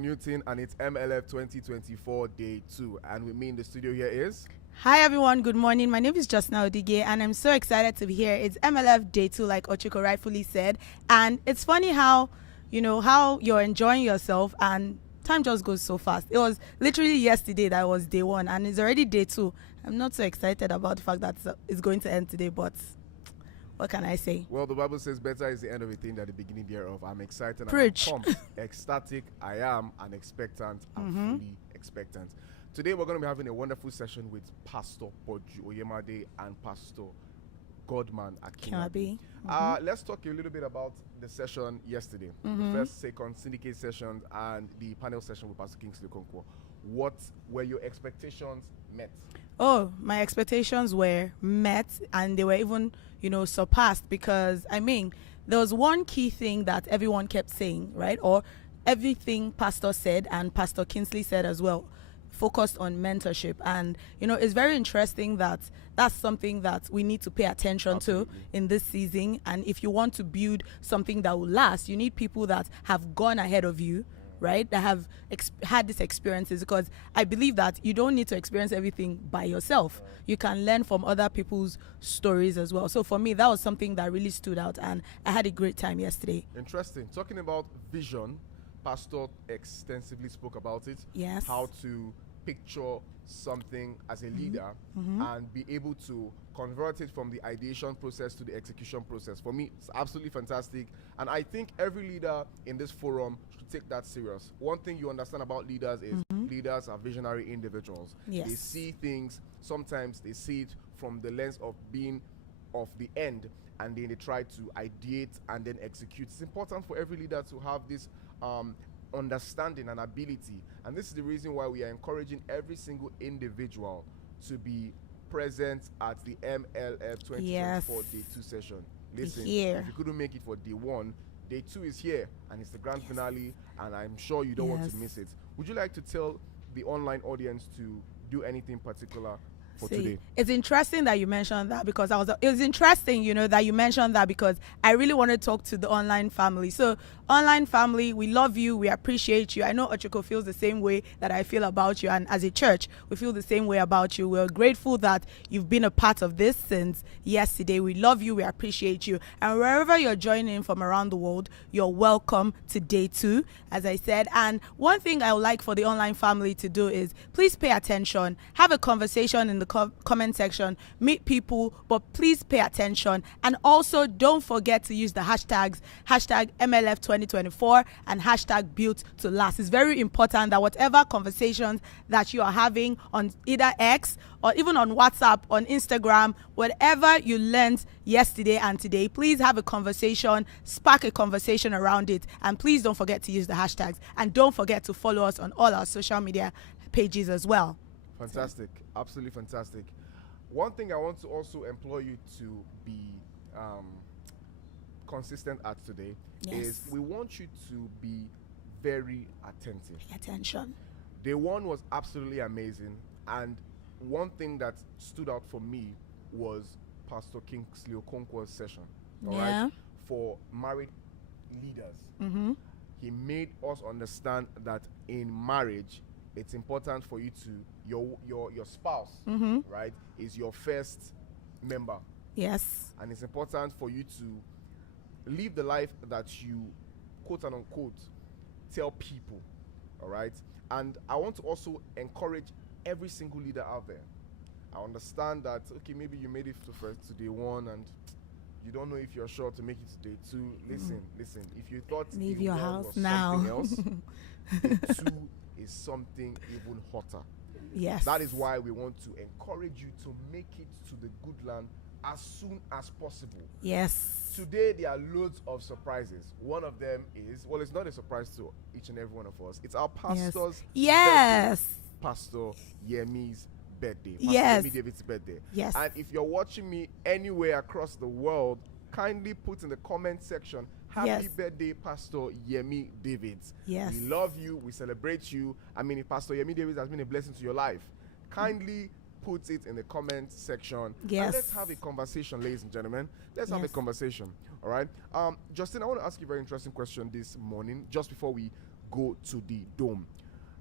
Newton, and it's MLF 2024 Day 2. And with me in the studio here is... Hi everyone, good morning. My name is Justina Odige and I'm so excited to be here. It's MLF Day 2 like Ochiko rightfully said. And it's funny how you're enjoying yourself and time just goes so fast. It was literally yesterday that was day 1 and it's already day 2. I'm not so excited about the fact that it's going to end today, but what can I say? Well, the Bible says better is the end of a thing than the beginning thereof. I'm excited. Preach. I'm pumped, ecstatic. I am and expectant. I'm fully expectant. Today we're going to be having a wonderful session with Pastor Poju Oyemade and Pastor Godman Akinabi. Let's talk a little bit about the session yesterday. The first, second syndicate sessions and the panel session with Pastor Kingsley Okonkwo. What were your expectations met? Oh, my expectations were met and they were even, surpassed because, there was one key thing that everyone kept saying, right? Or everything Pastor said and Pastor Kingsley said as well, focused on mentorship. And, it's very interesting that that's something that we need to pay attention to in this season. And if you want to build something that will last, you need people that have gone ahead of you, right, that have had these experiences, because I believe that you don't need to experience everything by yourself. You can learn from other people's stories as well. So for me, that was something that really stood out and I had a great time yesterday. Interesting. Talking about vision, Pastor extensively spoke about it. Yes. How to picture something as a leader and be able to convert it from the ideation process to the execution process. For me, it's absolutely fantastic. And I think every leader in this forum should take that serious. One thing you understand about leaders is leaders are visionary individuals. Yes. They see things, sometimes they see it from the lens of being of the end, and then they try to ideate and then execute. It's important for every leader to have this understanding and ability, and this is the reason why we are encouraging every single individual to be present at the MLF 2024 Day 2 session. Listen, if you couldn't make it for Day 1, Day 2 is here and it's the grand finale, and I'm sure you don't want to miss it. Would you like to tell the online audience to do anything particular for today? It's interesting that you mentioned that because it was interesting, that you mentioned that because I really want to talk to the online family. So online family, we love you, we appreciate you. I know Ochiko feels the same way that I feel about you, and as a church, we feel the same way about you. We're grateful that you've been a part of this since yesterday. We love you, we appreciate you. And wherever you're joining from around the world, you're welcome to Day 2, as I said. And one thing I would like for the online family to do is please pay attention, have a conversation in the comment section, meet people, but please pay attention. And also don't forget to use the hashtags, hashtag MLF 2024 and hashtag built to last. It's very important that whatever conversations that you are having on either X or even on WhatsApp, on Instagram, whatever you learned yesterday and today, please have a conversation, spark a conversation around it, and please don't forget to use the hashtags, and don't forget to follow us on all our social media pages as well. Fantastic. Absolutely fantastic. One thing I want to also employ you to be consistent at today is we want you to be very attentive. Pay attention. Day 1 was absolutely amazing, and one thing that stood out for me was Pastor Kingsley Okonkwo's session. All right, for married leaders. He made us understand that in marriage, it's important for you to your spouse, right, is your first member. Yes. And it's important for you to live the life that you, quote and unquote, tell people. All right. And I want to also encourage every single leader out there. I understand that, okay, maybe you made it to Day 1 and you don't know if you're sure to make it to Day 2. Listen. If you thought leave Day your 1 house was now. something else, Day 2 is something even hotter. Yes. That is why we want to encourage you to make it to the good land as soon as possible. Yes. Today there are loads of surprises. One of them is, well, it's not a surprise to each and every one of us. It's our pastor's birthday. Pastor Yemi's birthday. Pastor Yemi David's birthday. Yes. And if you're watching me anywhere across the world, kindly put in the comment section, happy birthday, Pastor Yemi Davids. Yes. We love you. We celebrate you. I mean, if Pastor Yemi Davids has been a blessing to your life, kindly put it in the comment section. Yes. And let's have a conversation, ladies and gentlemen. Let's have a conversation. All right. Justin, I want to ask you a very interesting question this morning, just before we go to the dome.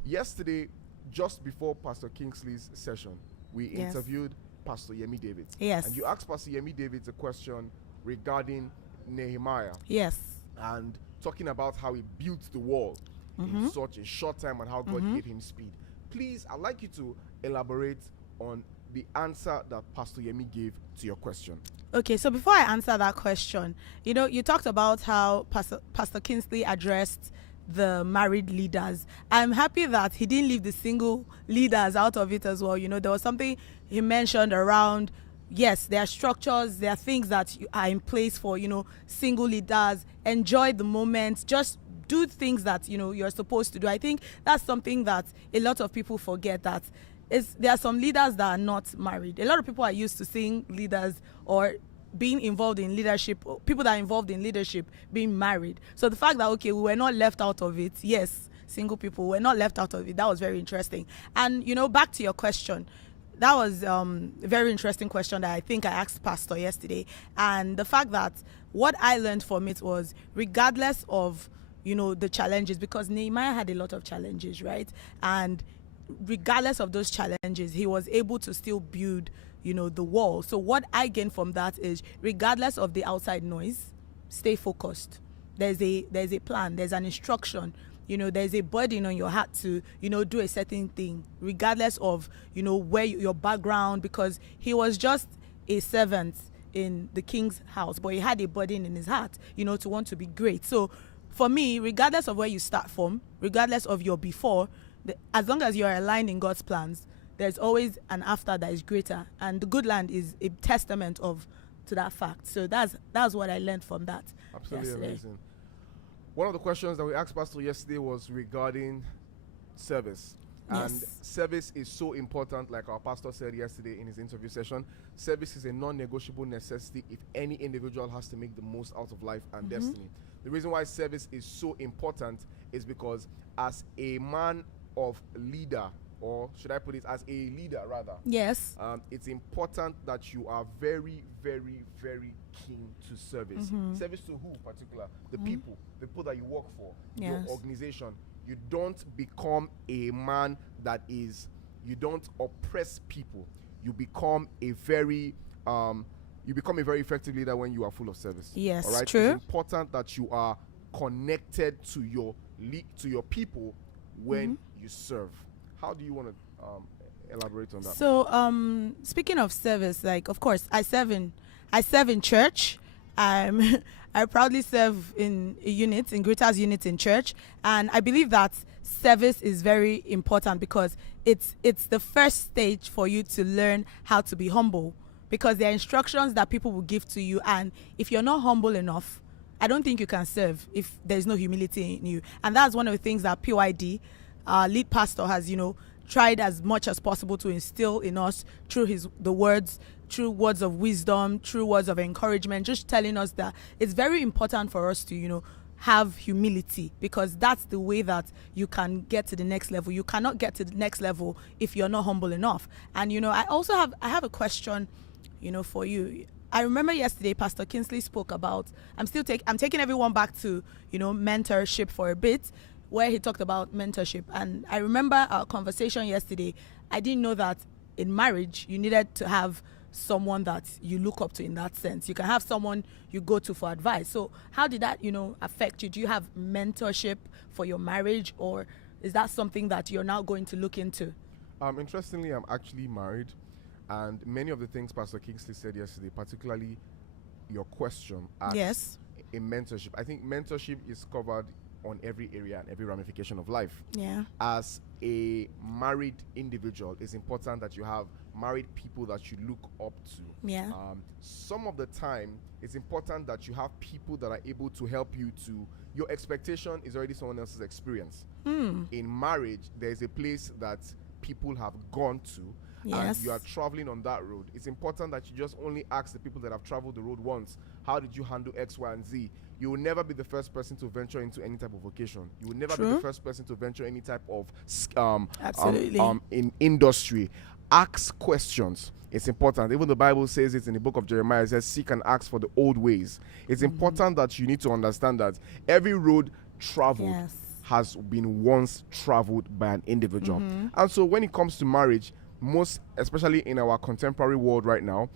Yesterday, just before Pastor Kingsley's session, we interviewed Pastor Yemi David. Yes. And you asked Pastor Yemi David a question regarding Nehemiah. Yes. And talking about how he built the wall in such a short time and how God gave him speed. Please, I'd like you to elaborate on the answer that Pastor Yemi gave to your question. Okay, so before I answer that question, you talked about how Pastor Kingsley addressed the married leaders. I'm happy that he didn't leave the single leaders out of it as well. There was something he mentioned around, yes, there are structures, there are things that are in place for, single leaders. Enjoy the moment, just do things that, you're supposed to do. I think that's something that a lot of people forget, that there are some leaders that are not married. A lot of people are used to seeing leaders or being involved in leadership, people that are involved in leadership being married. So the fact that, okay, we were not left out of it, yes, single people were not left out of it, that was very interesting. And, back to your question, that was a very interesting question that I think I asked Pastor yesterday. And the fact that what I learned from it was, regardless of, the challenges, because Nehemiah had a lot of challenges, right? And regardless of those challenges, he was able to still build, the wall. So what I gain from that is, regardless of the outside noise, stay focused. There's a plan, there's an instruction, there's a burden on your heart to, do a certain thing, regardless of, where your background, because he was just a servant in the king's house, but he had a burden in his heart, to want to be great. So for me, regardless of where you start from, regardless of your before, as long as you're aligned in God's plans, there's always an after that is greater. And the good land is a testament to that fact. So that's what I learned from that. Absolutely yesterday. Amazing. One of the questions that we asked Pastor yesterday was regarding service. Yes. And service is so important, like our pastor said yesterday in his interview session. Service is a non-negotiable necessity if any individual has to make the most out of life and destiny. The reason why service is so important is because as a man of leader, or should I put it as a leader rather, yes, it's important that you are very, very, very keen to service. Service to who in particular? The people that you work for, your organization. You don't become a man that is, you don't oppress people. You become a very effective leader when you are full of service. Yes, all right? true. It's important that you are connected to your people when you serve. How do you want to elaborate on that? So, speaking of service, like, of course, I serve in church. I proudly serve in a unit, in Greater's unit in church, and I believe that service is very important because it's the first stage for you to learn how to be humble, because there are instructions that people will give to you, and if you're not humble enough, I don't think you can serve if there's no humility in you. And that's one of the things that PYD, our lead pastor, has tried as much as possible to instill in us through the words, through words of wisdom, through words of encouragement, just telling us that it's very important for us to have humility, because that's the way that you can get to the next level. You cannot get to the next level if you're not humble enough. And I also have a question for you. I remember yesterday Pastor Kingsley spoke about, I'm taking everyone back to mentorship for a bit, where he talked about mentorship. And I remember our conversation yesterday. I didn't know that in marriage you needed to have someone that you look up to in that sense. You can have someone you go to for advice. So how did that affect you? Do you have mentorship for your marriage, or is that something that you're now going to look into? Interestingly, I'm actually married, and many of the things Pastor Kingsley said yesterday, particularly your question, as a mentorship. I think mentorship is covered on every area and every ramification of life. Yeah. As a married individual, it's important that you have married people that you look up to. Yeah. Some of the time, it's important that you have people that are able to help you to, your expectation is already someone else's experience. In marriage, there's a place that people have gone to, and you are traveling on that road. It's important that you just only ask the people that have traveled the road once, how did you handle X, Y, and Z? You will never be the first person to venture into any type of vocation. You will never be the first person to venture any type of in industry. Ask questions. It's important. Even the Bible says it in the book of Jeremiah. It says, seek and ask for the old ways. It's important that you need to understand that every road traveled has been once traveled by an individual. And so when it comes to marriage, most especially in our contemporary world right now,